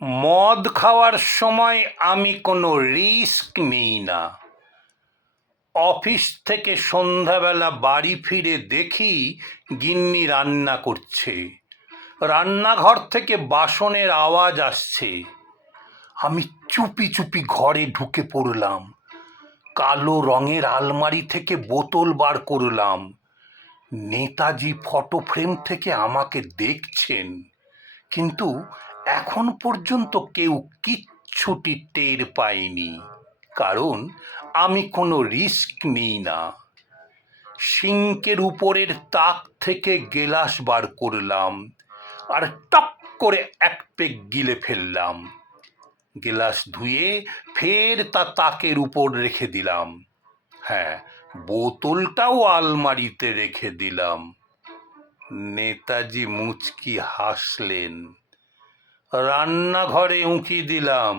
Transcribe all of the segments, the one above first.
মদ খাওয়ার সময় আমি কোনো রিস্ক নিই না। অফিস থেকে সন্ধ্যাবেলা বাড়ি ফিরে দেখি গিন্নি রান্না করছে। রান্নাঘর থেকে বাসনের আওয়াজ আসছে। আমি চুপি চুপি ঘরে ঢুকে পড়লাম। কালো রঙের আলমারি থেকে বোতল বার করলাম। নেতাজি ফটো ফ্রেম থেকে আমাকে দেখছেন, কিন্তু এখন পর্যন্ত কেউ কিচ্ছুটি টের পায়নি, কারণ আমি কোনো রিস্ক নিই না। সিঙ্কের উপরের তাক থেকে গেলাস বার করলাম আর টক করে এক পেগ গিলে ফেললাম। গেলাস ধুয়ে ফের তা তাকের উপর রেখে দিলাম। হ্যাঁ, বোতলটাও আলমারিতে রেখে দিলাম। নেতাজি মুচকি হাসলেন। রান্নাঘরে উঁকি দিলাম।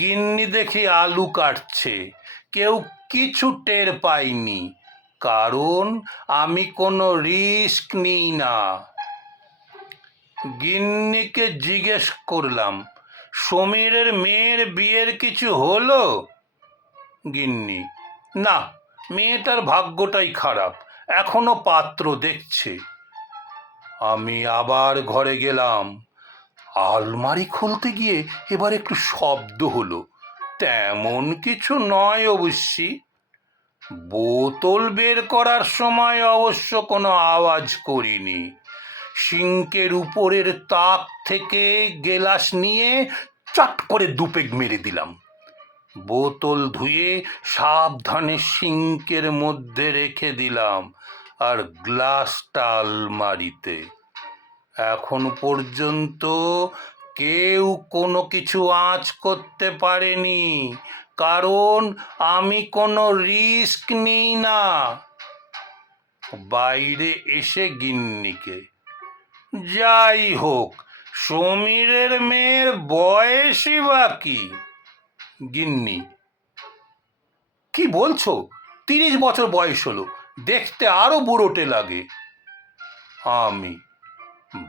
গিন্নি দেখি আলু কাটছে। কেউ কিছু টের পায়নি, কারণ আমি কোনো রিস্ক নিই না। গিন্নিকে জিজ্ঞেস করলাম, সমীরের মেয়ের বিয়ের কিছু হলো? গিন্নি, না, মেয়েটার ভাগ্যটাই খারাপ, এখনো পাত্র দেখছে। আমি আবার ঘরে গেলাম। আলমারি খুলতে গিয়ে এবার একটু শব্দ হলো। তেমন কিছু নয় অবশ্যই। বোতল বের করার সময় অবশ্য কোনো আওয়াজ করিনি। সিঙ্কের উপরের তাক থেকে গেলাস নিয়ে চট করে দুপেগ মেরে দিলাম। বোতল ধুয়ে সাবধানে সিঙ্কের মধ্যে রেখে দিলাম আর গ্লাসটা আলমারিতে। এখন পর্যন্ত কেউ কোনো কিছু আঁচ করতে পারেনি, কারণ আমি কোনো রিস্ক নিই না। বাইরে এসে গিন্নিকে, যাই হোক, সমীরের মেয়ের বয়সই বা কি? গিন্নি, কি বলছো? 30 বছর বয়স হলো, দেখতে আরো বুড়োটে লাগে। আমি,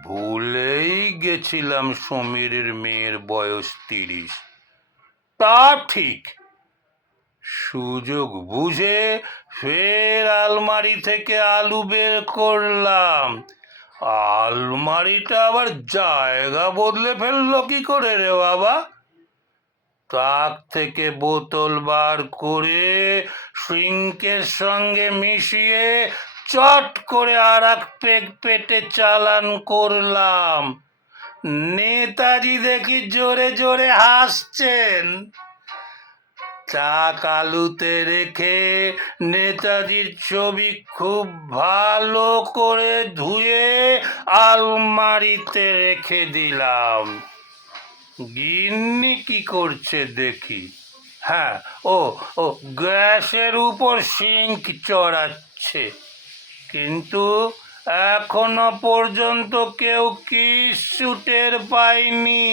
ভুলেই গেছিলাম সমীরের মেয়ের বয়স 30। তা ঠিক। সুযোগ বুঝে ফের আলমারি থেকে আলু বের করলাম। আলমারিটা আবার জায়গা বদলে ফেললো কি করে রে বাবা? তাক থেকে বোতল বার করে সিঙ্কের সঙ্গে মিশিয়ে চট করে আর এক পেগ পেটে চালান করলাম। নেতাজি দেখি জোরে জোরে হাসছেন। চাক আলুতে রেখে নেতাজির ছবি খুব ভালো করে ধুয়ে আলমারিতে রেখে দিলাম। গিন্নি কি করছে দেখি। হ্যাঁ, ও ও গ্যাসের উপর সিঙ্ক চড়াচ্ছে, কিন্তু এখনো পর্যন্ত কেউ কিচ্ছু টের পায়নি,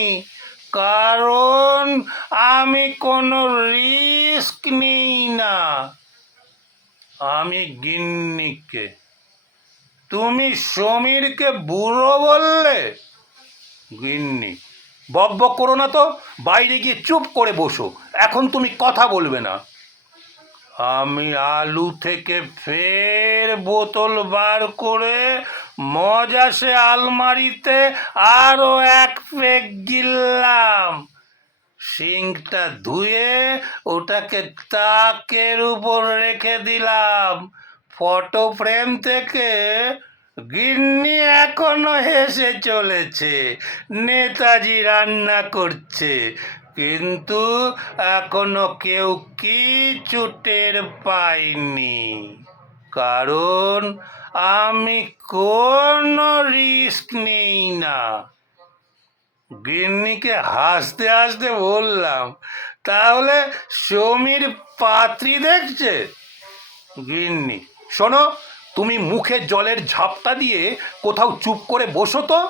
কারণ আমি কোনো রিস্ক নিই না। আমি গিন্নিকে, তুমি সমীরকে বুড়ো বললে? গিন্নি, বক বক করো না তো, বাইরে গিয়ে চুপ করে বসো, এখন তুমি কথা বলবে না। আমি আলু থেকে ফের বোতল বার করে মজাসে আলমারিতে আরো এক পেগ গিললাম। সিঙ্কটা ধুয়ে ওটাকে তাকের উপর রেখে দিলাম। ফটো ফ্রেম থেকে গিন্নি এখনো হেসে চলেছে। নেতাজি রান্না করছে, কিন্তু এখনো কেউ কিছু টের পায়নি, কারণ আমি কোনো রিস্ক নিই না। গিন্নিকে হাসতে হাসতে বললাম, তাহলে সমীর পাত্রী দেখছে? গিন্নি, শোনো, তুমি মুখে জলের ঝাপটা দিয়ে কোথাও চুপ করে বসো তো।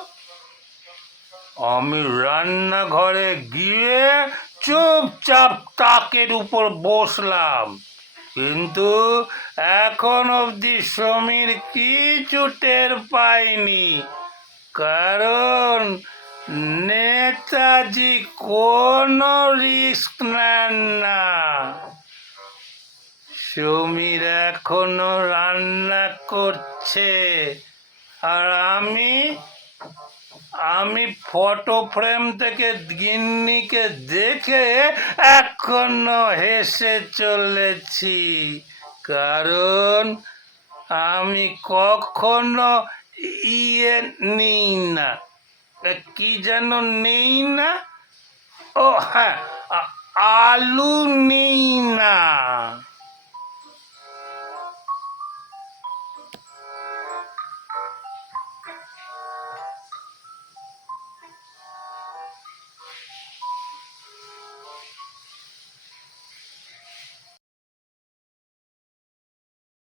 আমি রান্নাঘরে গিয়ে চুপচাপ তাকের উপর বসলাম, কিন্তু এখন অবধি সমীর কিছু টের পায়নি, কারণ নেতাজি কোনো রিস্ক নেন না। সমীর এখনো রান্না করছে, আর আমি আমি ফটো ফ্রেম থেকে গিন্নিকে দেখে এখনো হেসে চলেছি, কারণ আমি কখনো ইয়ে নিই না। কি যেন নেই না? ও হ্যাঁ, আলু নিই না।